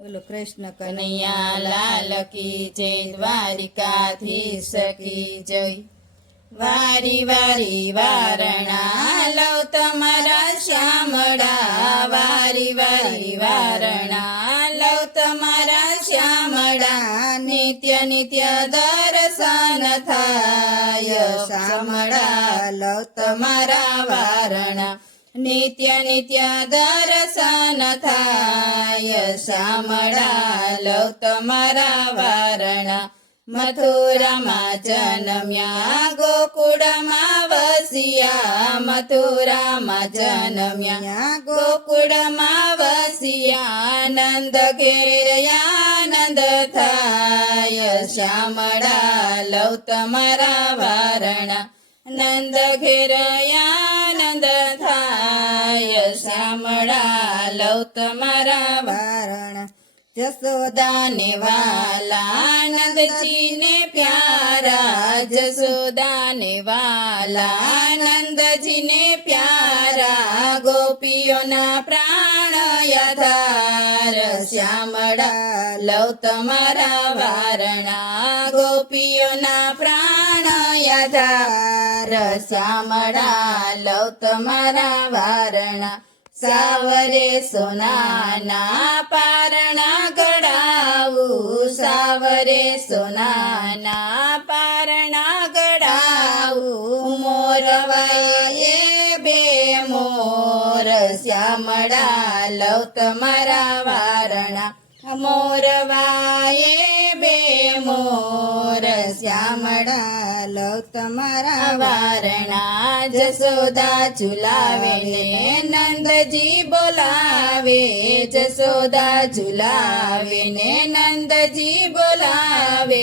બોલો કૃષ્ણ કનૈયા લાલ કી જય, દ્વારિકાધીશ કી જય। વારી વારી વારણા લવ તમારા શ્યામળા, વારી વારી વારણા લવ તમારા શ્યામળા, નિત્ય નિત્ય દર્શન થાય શ્યામળા લવ તમારા વારણા, નિત્ય નિત્ય દર્શન થાય શ્યામળા લવ તમારા વારણા। મથુરામાં જન્મ્યા ગોકુળમાં વસ્યા, મથુરામાં જન્મ્યા ગોકુળમાં વસ્યા, નંદ ઘેરે આનંદ થાય શ્યામળા લવ તમારા વારણા, નંદ ઘેર આનંદ થાય શ્યામળા લવ તમારા વારણા। જસોદાને વાલા નંદજીને પ્યારા, જસોદાને વાલા નંદજીને પ્યારા, ગોપીઓના પ્રાણ આધાર શ્યામળા લવ તમારા વારણા, ગોપીઓના પ્રાણ આધાર શ્યામળા લવ તમારા વારણા। સાવરે સોનાના પારણા ગળાવું, સાવરે સોનાના પારણા ગળાવું, મોરવાએ બે મોર શ્યામળા લવ તમારા વારણા, મોરવાએ બે મોર શ્યામળા લવ તમારા વારણા। જસોદા ઝુલાવે ને નંદજી બોલાવે, જસોદા ઝુલાવે ને નંદજી બોલાવે,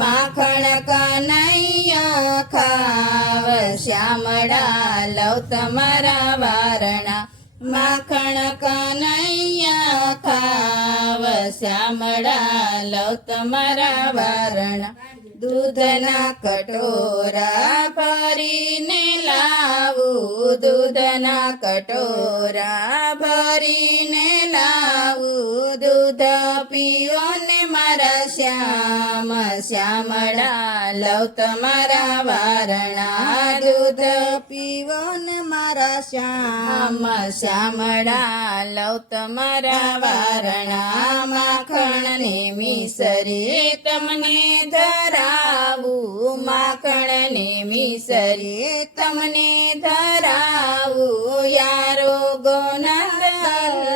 માખણ કનૈયા ખાવ શ્યામળા લવ તમારા વારણા, માખણ કનૈયા ખાવ શ્યામળા લવ તમારા વારણા। દૂધના કટોરા ભરીને લાવું, દૂધના કટોરા ભરીને લાવું, દૂધ પીઓ ને મારા શ્યામ શ્યામળા લવ તમારા વારણા, દૂધ પીવો ને મારા શ્યામ શ્યામળા લવ તમારા વારણા। માખણ ને મિસરી તમને ધરાવું, માખણ ને મિસરી તમને ધરાવું, યારો ગોનંદ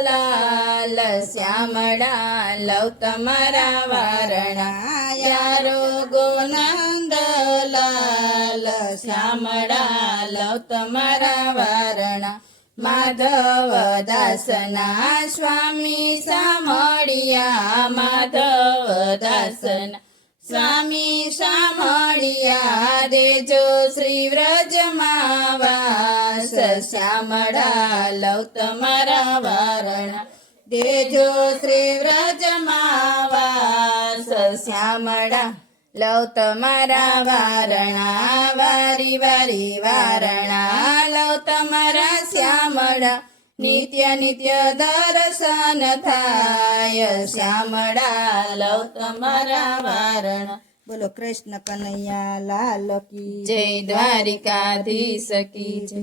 લાલ શ્યામળા લવ તમારા વારણા, યારો ગોનંદ લાલ શ્યામળા લવ તમારા વારણા। માધવ દાસના સ્વામી સામળિયા, માધવ દાસના સ્વામી સામળિયા, દેજો શ્રી વ્રજમાં વાસ શ્યામળા લવ તમારા વારણા, દેજો શ્રી વ્રજમાં વાસ શ્યામળા લવ તમારા વારણા। વારી વારી વારણા લવ તમારા શ્યામળા, નિત્ય નિત્ય દર્શન થાય શ્યામળા લવ તમારા વારણા। બોલો કૃષ્ણ કનૈયા લાલ કી જય, દ્વારિકાધીશ કી જય।